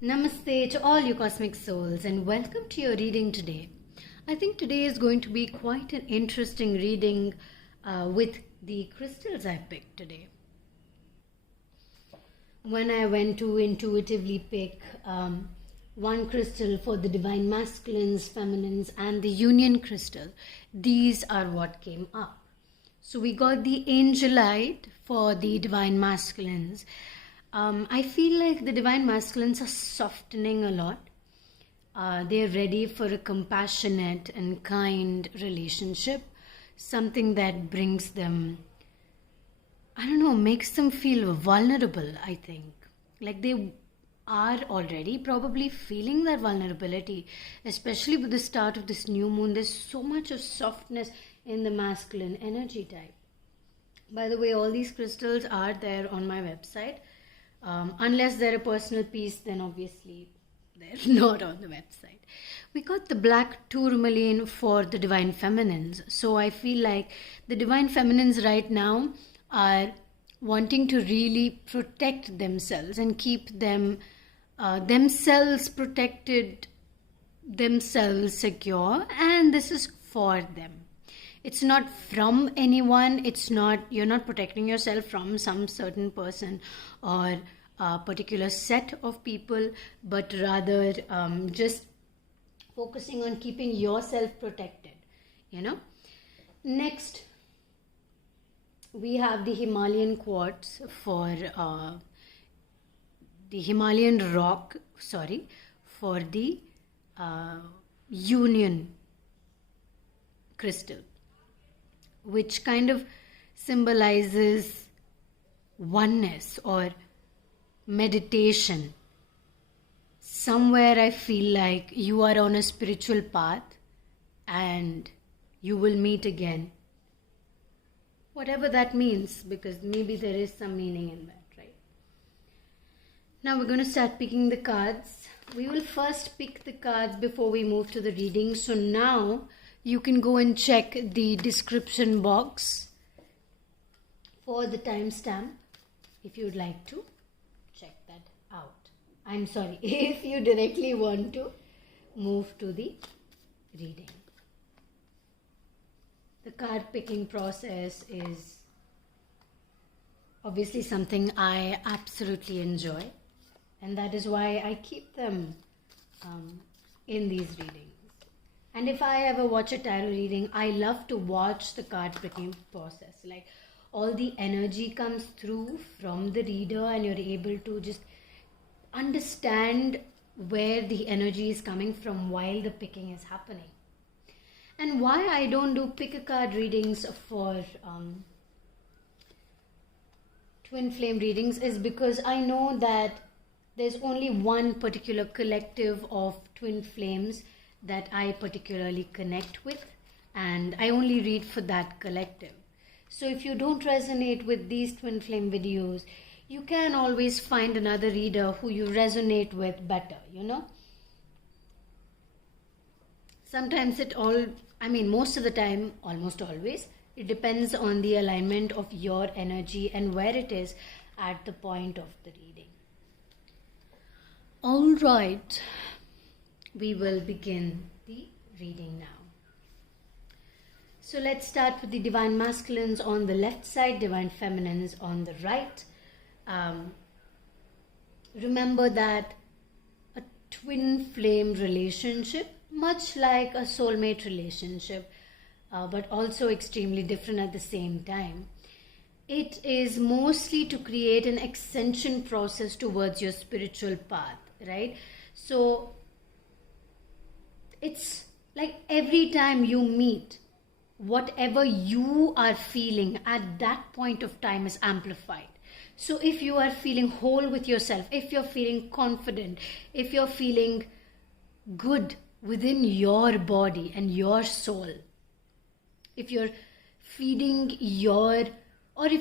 Namaste to all you cosmic souls and welcome to your reading today. I think today is going to be quite an interesting reading with the crystals I picked today. When I went to intuitively pick one crystal for the divine masculines, feminines and the union crystal, these are what came up. So we got the angelite for the divine masculines. I feel like the divine masculines are softening a lot. They're ready for a compassionate and kind relationship. Something that brings them, makes them feel vulnerable, I think. Like they are already probably feeling that vulnerability, especially with the start of this new moon. There's so much of softness in the masculine energy type. By the way, all these crystals are there on my website. Unless they're a personal piece, then obviously they're not on the website. We got the black tourmaline for the divine feminines. So I feel like the divine feminines right now are wanting to really protect themselves and keep them themselves protected, themselves secure, and this is for them. It's not from anyone. You're not protecting yourself from some certain person or a particular set of people, but rather just focusing on keeping yourself protected, Next, we have the Himalayan Quartz for the Himalayan rock, for the union crystal, which kind of symbolizes oneness or meditation. Somewhere I feel like you are on a spiritual path and you will meet again. Whatever that means, because maybe there is some meaning in that, right? Now we're going to start picking the cards. We will first pick the cards before we move to the reading. So now you can go and check the description box for the timestamp if you would like to check that out. I'm sorry, if you directly want to move to the reading. The card picking process is obviously something I absolutely enjoy, and that is why I keep them in these readings. And if I ever watch a tarot reading, I love to watch the card picking process. Like all the energy comes through from the reader and you're able to just understand where the energy is coming from while the picking is happening. And why I don't do pick a card readings for twin flame readings is because I know that there's only one particular collective of twin flames that I particularly connect with, and I only read for that collective. So if you don't resonate with these twin flame videos, you can always find another reader who you resonate with better, Sometimes most of the time, almost always, it depends on the alignment of your energy and where it is at the point of the reading. All right. We will begin the reading now. So let's start with the divine masculines on the left side, divine feminines on the right. Remember that a twin flame relationship, much like a soulmate relationship, but also extremely different at the same time. It is mostly to create an ascension process towards your spiritual path, right? So it's like every time you meet, whatever you are feeling at that point of time is amplified. So if you are feeling whole with yourself, if you're feeling confident, if you're feeling good within your body and your soul, if you're if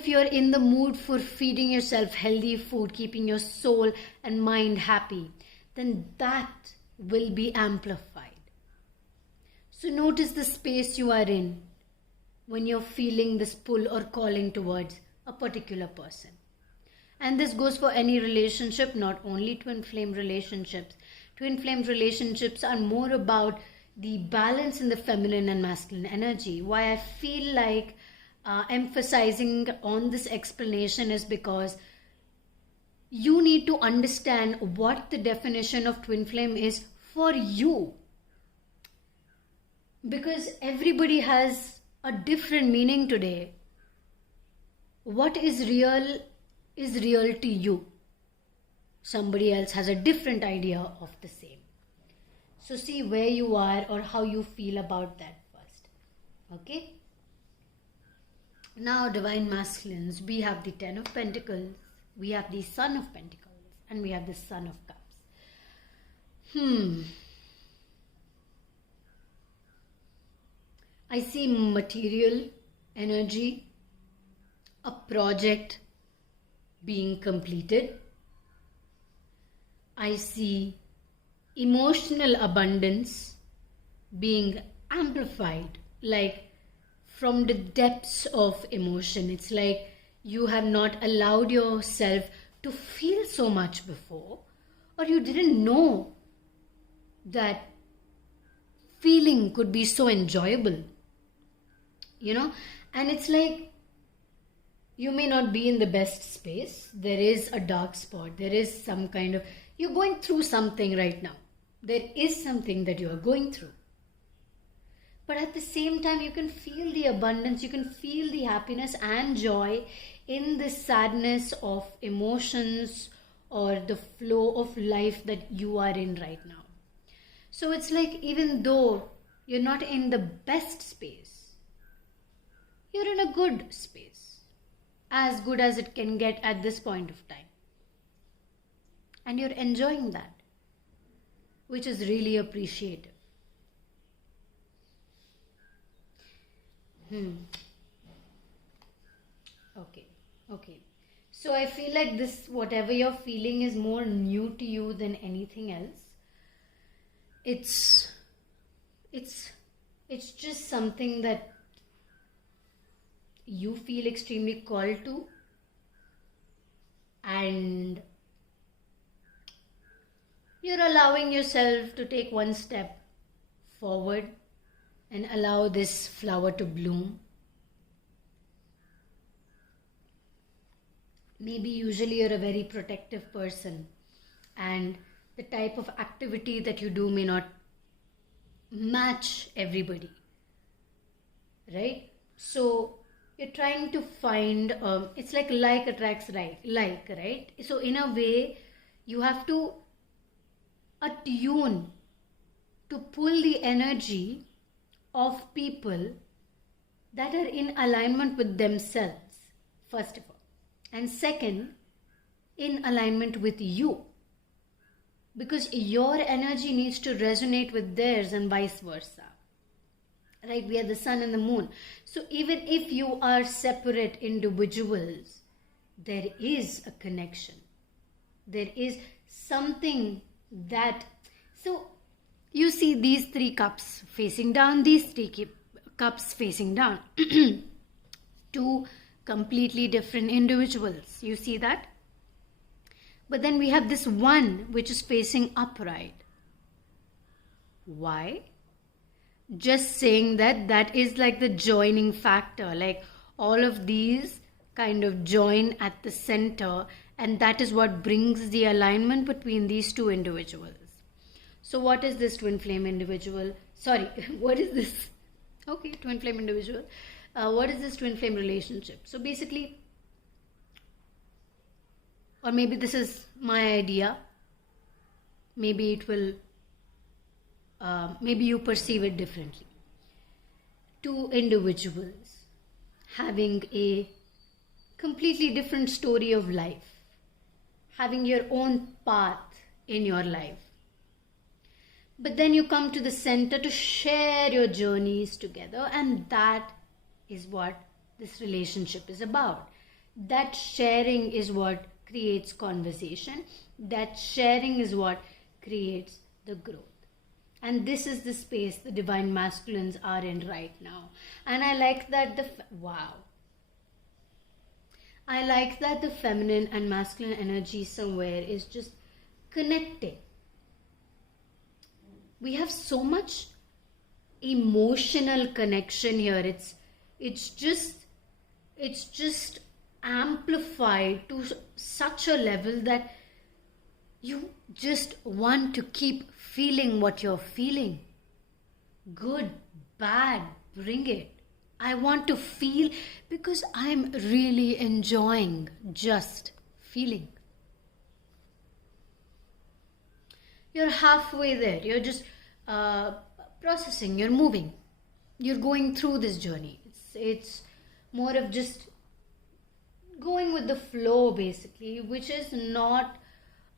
you're in the mood for feeding yourself healthy food, keeping your soul and mind happy, then that will be amplified. So notice the space you are in when you're feeling this pull or calling towards a particular person. And this goes for any relationship, not only twin flame relationships. Twin flame relationships are more about the balance in the feminine and masculine energy. Why I feel like emphasizing on this explanation is because you need to understand what the definition of twin flame is for you. Because everybody has a different meaning today. What is real to you. Somebody else has a different idea of the same. So see where you are or how you feel about that first. Okay? Now, divine masculines, we have the Ten of Pentacles, we have the Son of Pentacles, and we have the Son of Cups. I see material energy, a project being completed. I see emotional abundance being amplified, like from the depths of emotion. It's like you have not allowed yourself to feel so much before, or you didn't know that feeling could be so enjoyable, and it's like you may not be in the best space. There is a dark spot. There is some kind of, you're going through something right now. There is something that you are going through. But at the same time, you can feel the abundance, you can feel the happiness and joy in the sadness of emotions or the flow of life that you are in right now. So it's like, even though you're not in the best space, you're in a good space. As good as it can get at this point of time. And you're enjoying that, which is really appreciative. Okay. So I feel like this, whatever you're feeling, is more new to you than anything else. It's just something that you feel extremely called to, and you're allowing yourself to take one step forward and allow this flower to bloom. Maybe usually you're a very protective person, and the type of activity that you do may not match everybody, right? So you're trying to find, it's like attracts like, right? So in a way, you have to attune to pull the energy of people that are in alignment with themselves, first of all. And second, in alignment with you. Because your energy needs to resonate with theirs and vice versa. Right? We are the sun and the moon. So even if you are separate individuals, there is a connection. There is something that... So you see these three cups facing down, these three cups facing down. Two completely different individuals. You see that? But then we have this one which is facing upright. Why? Just saying that is like the joining factor. Like all of these kind of join at the center, and that is what brings the alignment between these two individuals. So what is this twin flame individual? Sorry, what is this? Okay, twin flame individual. What is this twin flame relationship? So basically, or maybe this is my idea. Maybe it will, maybe you perceive it differently. Two individuals having a completely different story of life, having your own path in your life. But then you come to the center to share your journeys together, and that is what this relationship is about. That sharing is what creates conversation. That sharing is what creates the growth. And this is the space the divine masculines are in right now. And I like that wow. I like that the feminine and masculine energy somewhere is just connecting. We have so much emotional connection here. It's just amplified to such a level that you just want to keep feeling what you're feeling. Good, bad, bring it. I want to feel because I'm really enjoying just feeling. You're halfway there. You're just processing. You're moving. You're going through this journey. It's more of just going with the flow, basically, which is not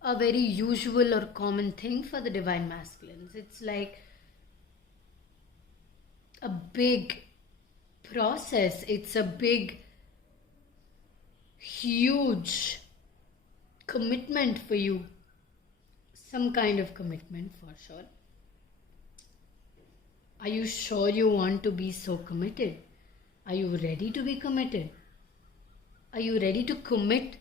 a very usual or common thing for the divine masculines. It's like a big process. It's a big, huge commitment for you. Some kind of commitment for sure. Are you sure you want to be so committed? Are you ready to be committed? Are you ready to commit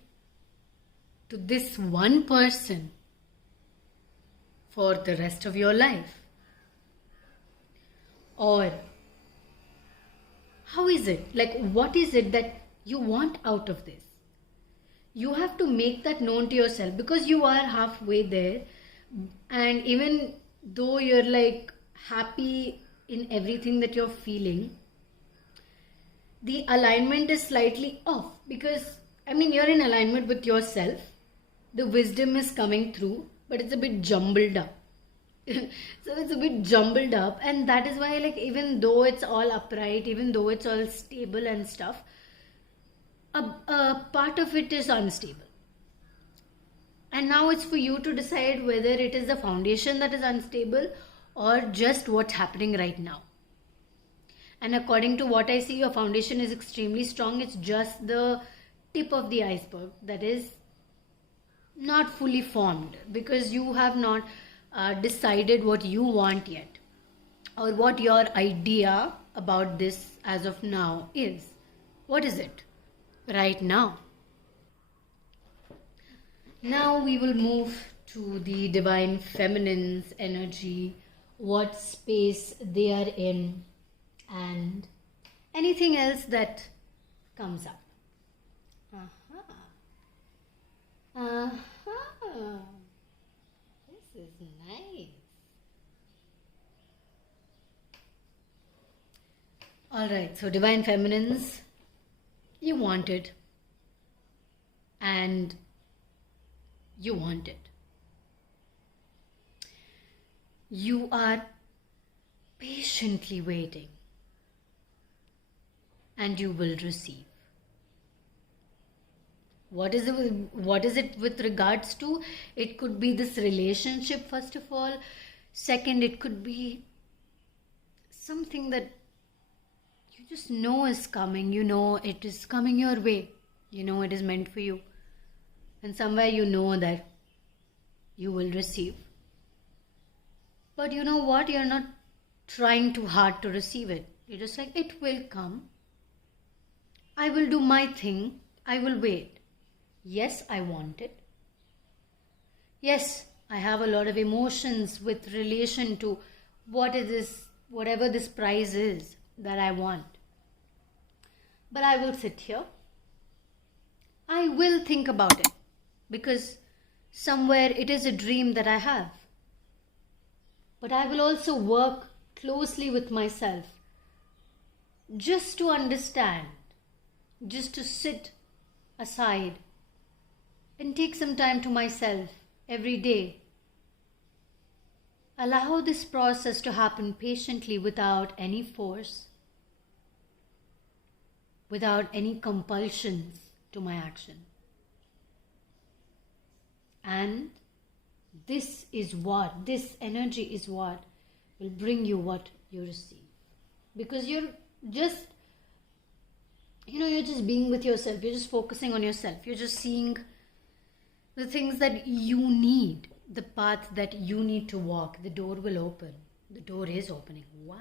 to this one person for the rest of your life? Or how is it? Like, what is it that you want out of this? You have to make that known to yourself, because you are halfway there. And even though you're like happy in everything that you're feeling, the alignment is slightly off, because you're in alignment with yourself. The wisdom is coming through, but it's a bit jumbled up. So it's a bit jumbled up, and that is why, like, even though it's all upright, even though it's all stable and stuff, a part of it is unstable. And now it's for you to decide whether it is the foundation that is unstable or just what's happening right now. And according to what I see, your foundation is extremely strong. It's just the tip of the iceberg that is not fully formed, because you have not decided what you want yet, or what your idea about this as of now is. What is it right now? Now we will move to the divine feminine's energy, what space they are in, and anything else that comes up. This is nice. Alright, so divine feminines, you want it. And you want it. You are patiently waiting, and you will receive. What is it with regards to? It could be this relationship, first of all. Second, it could be something that you just know is coming. You know it is coming your way. You know it is meant for you. And somewhere you know that you will receive. But you know what? You're not trying too hard to receive it. You're just like, it will come. I will do my thing. I will wait. Yes, I want it. Yes, I have a lot of emotions with relation to what is this, whatever this prize is that I want. But I will sit here. I will think about it, because somewhere it is a dream that I have. But I will also work closely with myself just to understand, just to sit aside and take some time to myself every day. Allow this process to happen patiently, without any force, without any compulsions to my action. And this energy is what will bring you what you receive. Because you're just being with yourself. You're just focusing on yourself. You're just seeing the things that you need, the path that you need to walk. The door will open. The door is opening. Wow.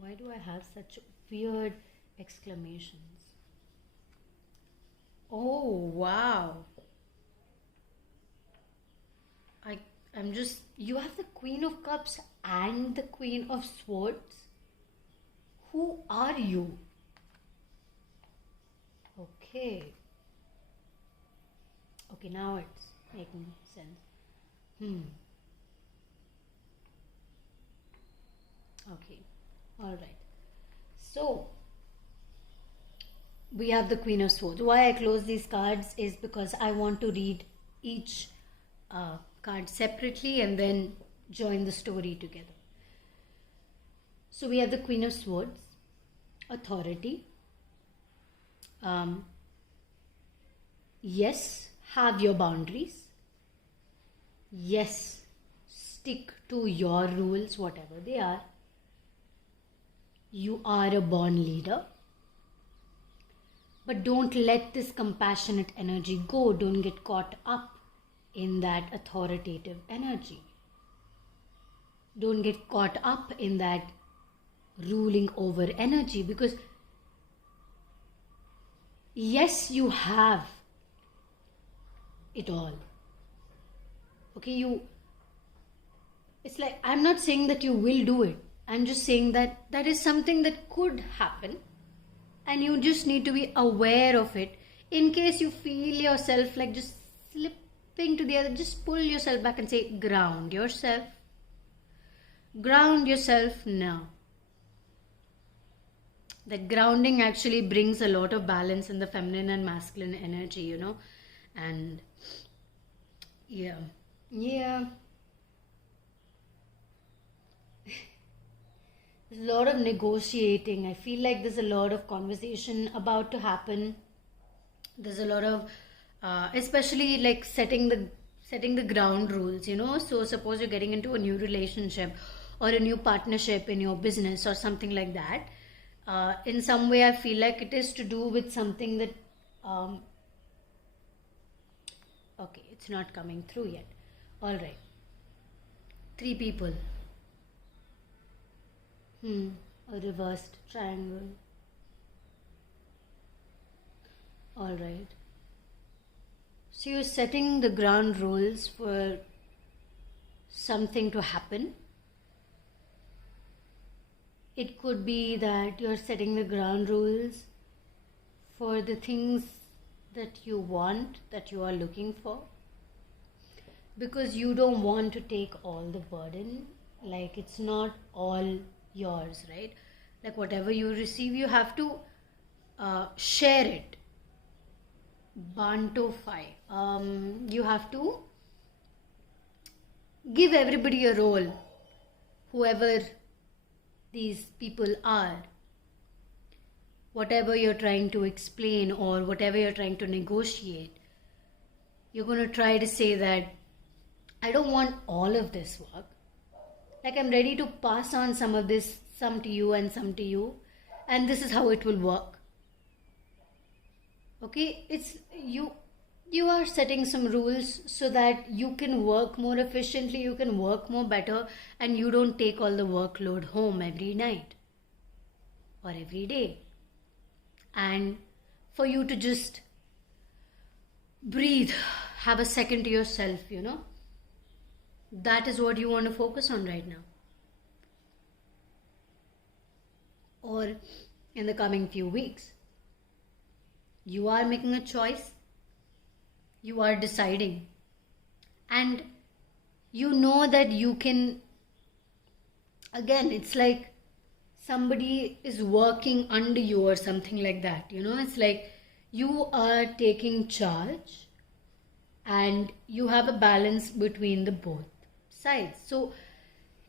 Why do I have such weird exclamations. Oh, wow. I'm just, you have the Queen of Cups and the Queen of Swords. Who are you? Okay. Okay, now it's making sense. Okay. All right. So, we have the Queen of Swords. Why I close these cards is because I want to read each card separately and then join the story together. So we have the Queen of Swords, authority. Yes, have your boundaries. Yes, stick to your rules, whatever they are. You are a born leader. But don't let this compassionate energy go. Don't get caught up in that authoritative energy. Don't get caught up in that ruling over energy, because yes, you have it all. Okay, it's like, I'm not saying that you will do it. I'm just saying that that is something that could happen, and you just need to be aware of it. In case you feel yourself like just slipping to the other, just pull yourself back and say, ground yourself. Ground yourself now. That grounding actually brings a lot of balance in the feminine and masculine energy, you know. And yeah. There's a lot of negotiating. I feel like there's a lot of conversation about to happen. There's a lot of, especially like setting the ground rules, you know. So suppose you're getting into a new relationship or a new partnership in your business or something like that. In some way, I feel like it is to do with something that, okay, it's not coming through yet. All right. 3 people. A reversed triangle. All right. So you're setting the ground rules for something to happen. It could be that you're setting the ground rules for the things that you want, that you are looking for, because you don't want to take all the burden. Like, it's not all yours, right? Like, whatever you receive, you have to share it. Bantofy. You have to give everybody a role, whoever these people are. Whatever you're trying to explain or whatever you're trying to negotiate, you're going to try to say that I don't want all of this work. Like, I'm ready to pass on some of this, some to you and some to you, and this is how it will work. Okay, it's you are setting some rules so that you can work more efficiently, you can work more better, and you don't take all the workload home every night or every day. And for you to just breathe, have a second to yourself, you know. That is what you want to focus on right now. Or in the coming few weeks. You are making a choice. You are deciding. And you know that you can, again, it's like somebody is working under you or something like that. You know, it's like you are taking charge and you have a balance between the both sides. So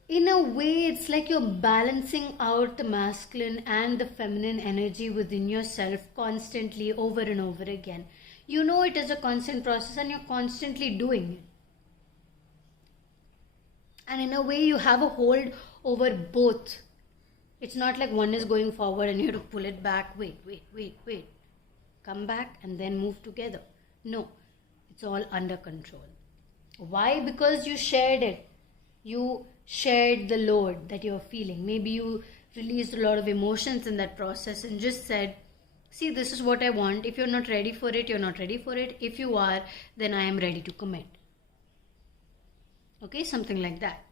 in a way, it's like you're balancing out the masculine and the feminine energy within yourself constantly over and over again. You know it is a constant process and you're constantly doing it. And in a way, you have a hold over both. It's not like one is going forward and you have to pull it back. Wait. Come back and then move together. No, it's all under control. Why? Because you shared it. You shared the load that you're feeling. Maybe you released a lot of emotions in that process and just said, see, this is what I want. If you're not ready for it, you're not ready for it. If you are, then I am ready to commit. Okay, something like that.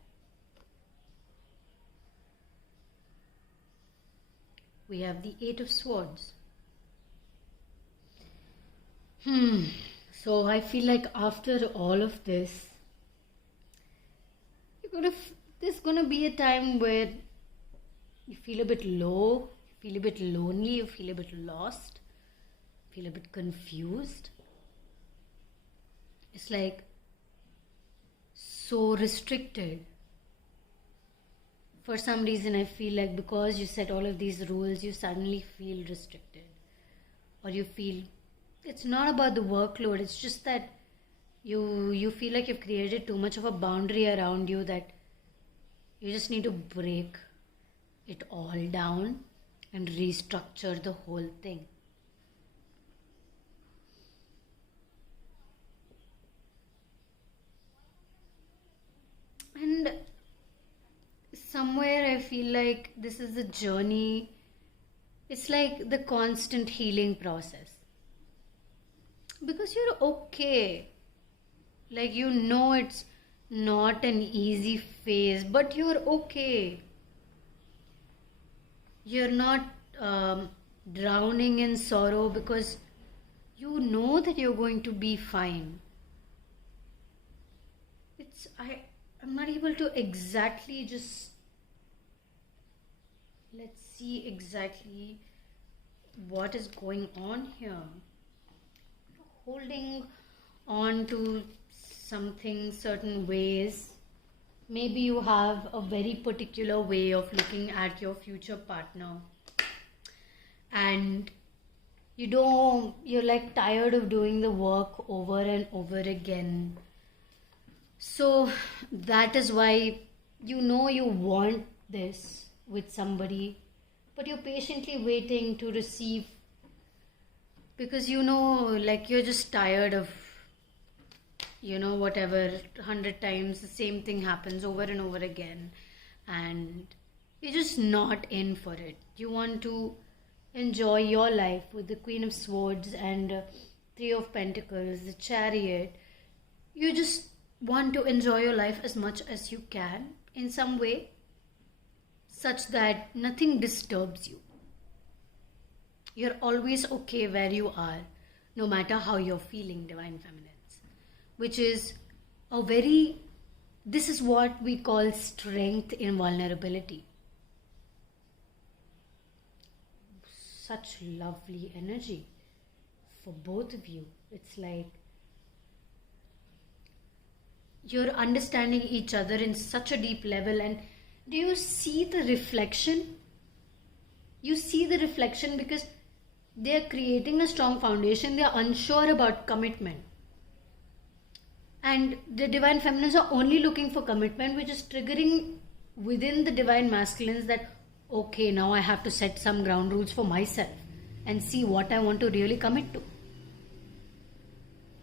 We have the Eight of Swords. So I feel like after all of this, there's gonna be a time where you feel a bit low, you feel a bit lonely, you feel a bit lost, feel a bit confused. It's like so restricted. For some reason, I feel like because you set all of these rules, you suddenly feel restricted. Or you feel, it's not about the workload, it's just that you feel like you've created too much of a boundary around you that you just need to break it all down and restructure the whole thing. And somewhere I feel like this is a journey. It's like the constant healing process. Because you're okay. Like, you know it's not an easy phase, but you're okay. You're not drowning in sorrow because you know that you're going to be fine. I'm not able to exactly just... Let's see exactly what is going on here. Holding on to something certain ways. Maybe you have a very particular way of looking at your future partner. And you're like tired of doing the work over and over again. So that is why you know you want this with somebody, but you're patiently waiting to receive, because you know, like, you're just tired of, whatever, 100 times the same thing happens over and over again, and you're just not in for it. You want to enjoy your life with the Queen of Swords and Three of Pentacles, the Chariot. You just want to enjoy your life as much as you can in some way, such that nothing disturbs you. You're always okay where you are, no matter how you're feeling, Divine Feminines. Which is this is what we call strength in vulnerability. Such lovely energy for both of you. It's like you're understanding each other in such a deep level. And do you see the reflection? You see the reflection because they're creating a strong foundation. They're unsure about commitment. And the Divine Feminines are only looking for commitment, which is triggering within the Divine Masculines that, okay, now I have to set some ground rules for myself and see what I want to really commit to.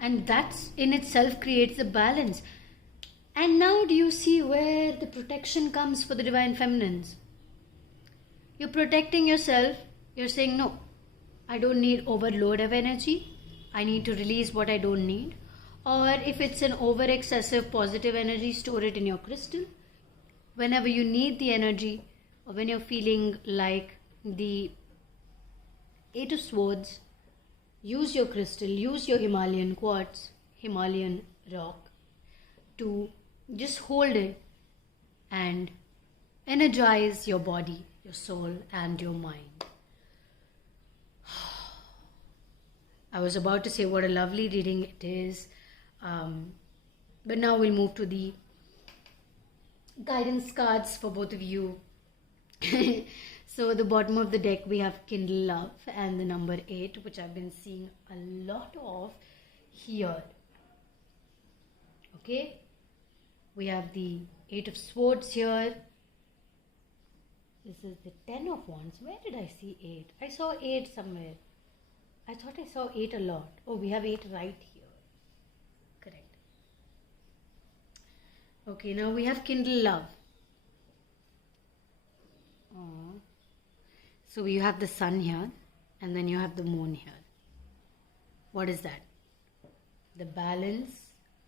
And that in itself creates a balance. And now do you see where the protection comes for the Divine Feminines? You're protecting yourself. You're saying, no, I don't need overload of energy. I need to release what I don't need. Or if it's an over-excessive positive energy, store it in your crystal. Whenever you need the energy, or when you're feeling like the Eight of Swords, use your crystal, use your Himalayan Quartz, Himalayan rock, to just hold it and energize your body, your soul, and your mind. I was about to say what a lovely reading it is, but now we'll move to the guidance cards for both of you. So the bottom of the deck we have Kindle Love and the number 8, which I've been seeing a lot of here. Okay, we have the 8 of Swords here. This is the 10 of Wands. Where did I see 8? I saw 8 somewhere. I thought I saw 8 a lot. Oh, we have 8 right here. Correct. Okay, now we have Kindle Love. So you have the sun here and then you have the moon here. What is that? The balance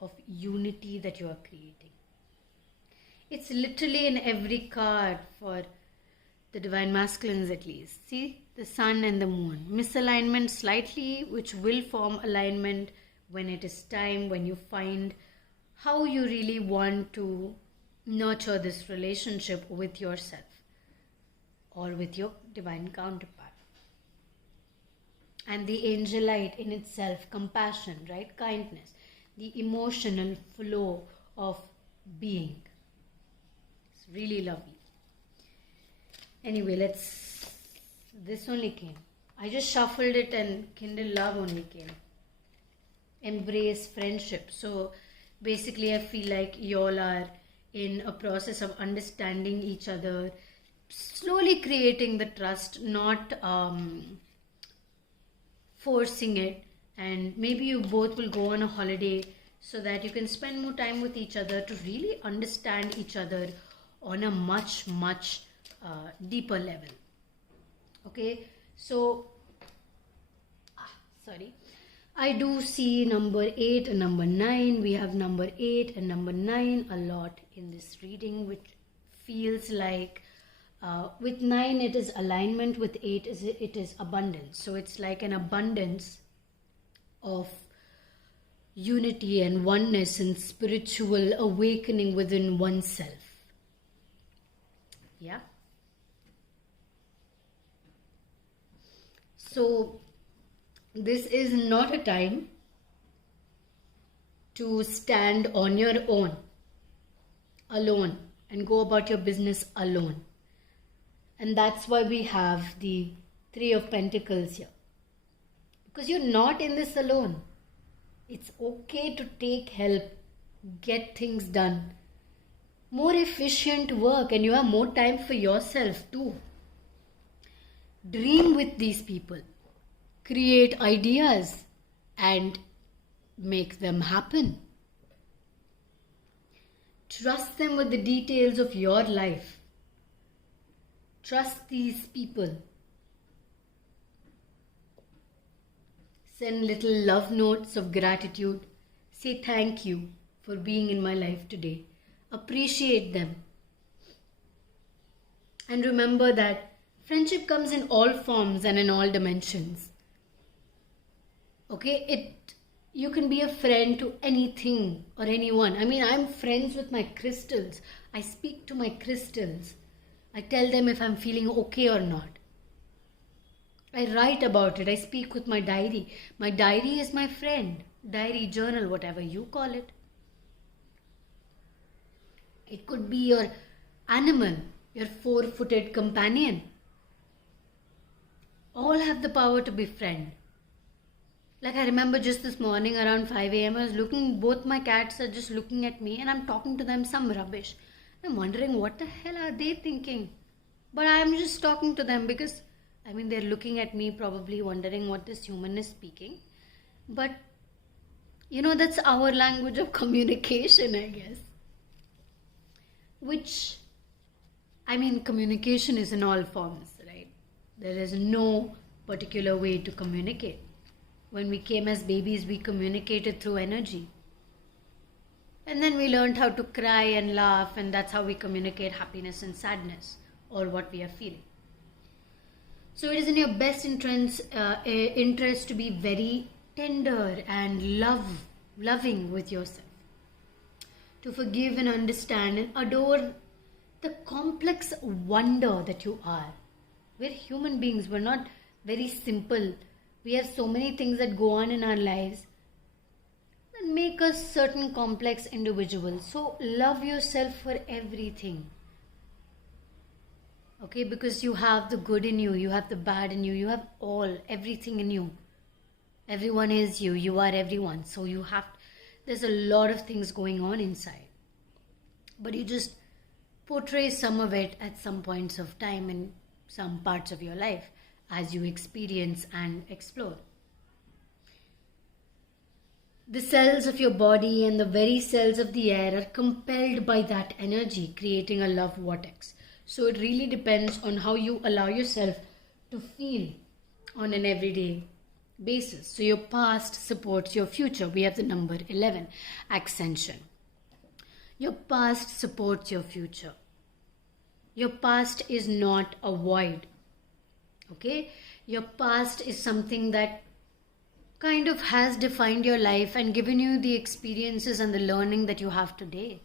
of unity that you are creating. It's literally in every card for the divine masculines at least. See, the sun and the moon. Misalignment slightly, which will form alignment when it is time, when you find how you really want to nurture this relationship with yourself or with your divine counterpart. And the angel light in itself, compassion, right? Kindness, the emotional flow of being. It's really lovely. Anyway, this only came. I just shuffled it and Kindle Love only came. Embrace friendship. So basically I feel like y'all are in a process of understanding each other, slowly creating the trust, not forcing it, and maybe you both will go on a holiday so that you can spend more time with each other to really understand each other on a much deeper level. Okay, so I do see number 8 and number 9. We have number 8 and number 9 a lot in this reading, which feels like with 9 it is alignment, with 8 it is abundance. So it's like an abundance of unity and oneness and spiritual awakening within oneself. Yeah. So this is not a time to stand on your own, alone, and go about your business alone. And that's why we have the 3 of Pentacles here. Because you're not in this alone. It's okay to take help, get things done. More efficient work, and you have more time for yourself too. Dream with these people. Create ideas and make them happen. Trust them with the details of your life. Trust these people. Send little love notes of gratitude. Say thank you for being in my life today. Appreciate them. And remember that friendship comes in all forms and in all dimensions. Okay, you can be a friend to anything or anyone. I mean, I'm friends with my crystals. I speak to my crystals. I tell them if I'm feeling okay or not. I write about it. I speak with my diary. My diary is my friend. Diary, journal, whatever you call it. It could be your animal, your 4-footed companion. All have the power to be friend. Like I remember just this morning around 5 a.m. I was looking, both my cats are just looking at me and I'm talking to them some rubbish. I'm wondering what the hell are they thinking? But I'm just talking to them because, I mean, they're looking at me probably wondering what this human is speaking. But, that's our language of communication, I guess. Which, communication is in all forms, right? There is no particular way to communicate. When we came as babies, we communicated through energy. And then we learned how to cry and laugh, and that's how we communicate happiness and sadness, or what we are feeling. So it is in your best interest to be very tender and loving with yourself. To forgive and understand and adore the complex wonder that you are. We're human beings. We're not very simple. We have so many things that go on in our lives that make us certain complex individuals. So love yourself for everything. Okay, because you have the good in you, you have the bad in you, you have everything in you. Everyone is you, you are everyone. So there's a lot of things going on inside. But you just portray some of it at some points of time in some parts of your life as you experience and explore. The cells of your body and the very cells of the air are compelled by that energy, creating a love vortex. So it really depends on how you allow yourself to feel on an everyday basis. So your past supports your future. We have the number 11, ascension. Your past supports your future. Your past is not a void. Okay? Your past is something that kind of has defined your life and given you the experiences and the learning that you have today.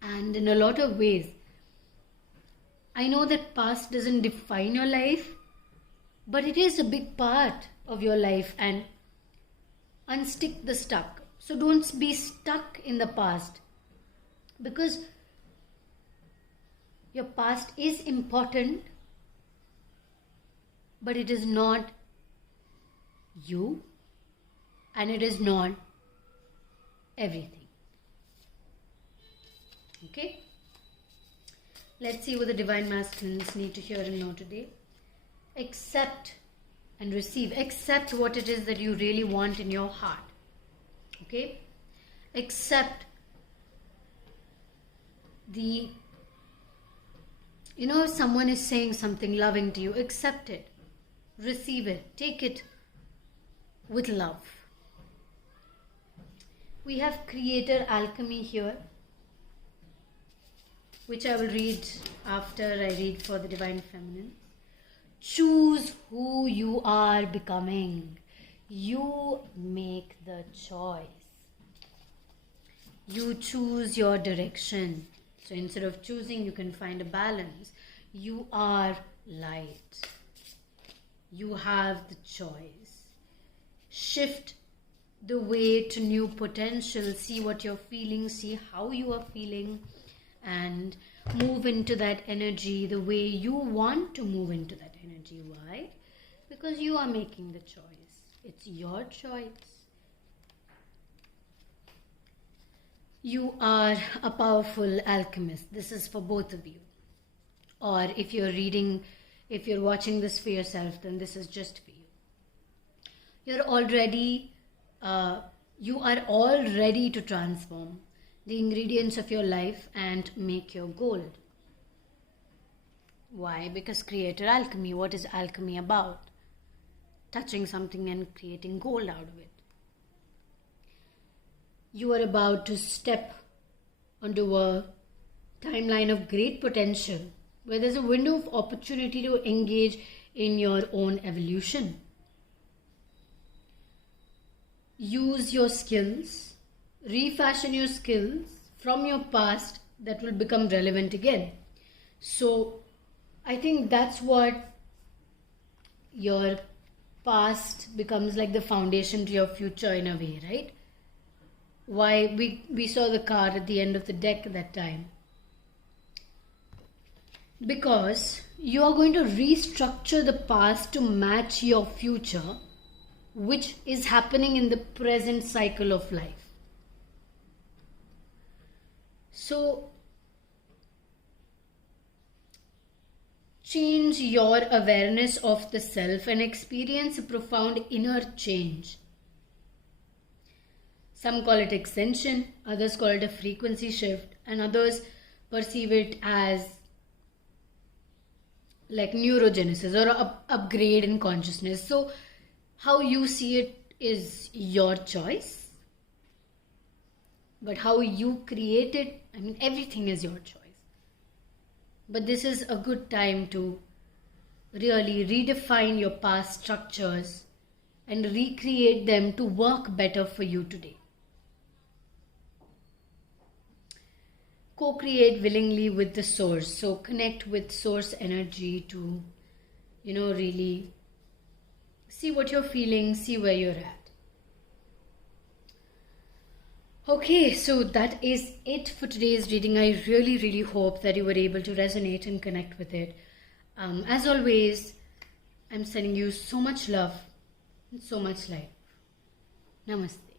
And in a lot of ways, I know that past doesn't define your life, but it is a big part of your life, and unstick the stuck. So don't be stuck in the past, because your past is important, but it is not you, and it is not everything. Okay? Let's see what the Divine Masculines need to hear and know today. Accept and receive. Accept what it is that you really want in your heart. Okay? Accept if someone is saying something loving to you, accept it. Receive it. Take it with love. We have Creator Alchemy here, which I will read after I read for the Divine Feminine. Choose who you are becoming. You make the choice. You choose your direction. So instead of choosing, you can find a balance. You are light. You have the choice. Shift the way to new potential. See what you're feeling. See how you are feeling. And move into that energy the way you want to move into that energy. Why? Because you are making the choice. It's your choice. You are a powerful alchemist. This is for both of you. Or if you're watching this for yourself, then this is just for you. You are all ready to transform the ingredients of your life and make your gold. Why? Because Creator Alchemy. What is alchemy about? Touching something and creating gold out of it. You are about to step onto a timeline of great potential where there's a window of opportunity to engage in your own evolution. Use your skills, refashion your skills from your past that will become relevant again. So I think that's what your past becomes, like the foundation to your future in a way, right? Why we saw the card at the end of the deck at that time. Because you are going to restructure the past to match your future, which is happening in the present cycle of life. So change your awareness of the self and experience a profound inner change. Some call it ascension, others call it a frequency shift, and others perceive it as like neurogenesis or upgrade in consciousness. So how you see it is your choice, but how you create it, everything is your choice. But this is a good time to really redefine your past structures and recreate them to work better for you today. Co-create willingly with the source. So connect with source energy to, really see what you're feeling, see where you're at. Okay, so that is it for today's reading. I really, really hope that you were able to resonate and connect with it. As always, I'm sending you so much love and so much light. Namaste.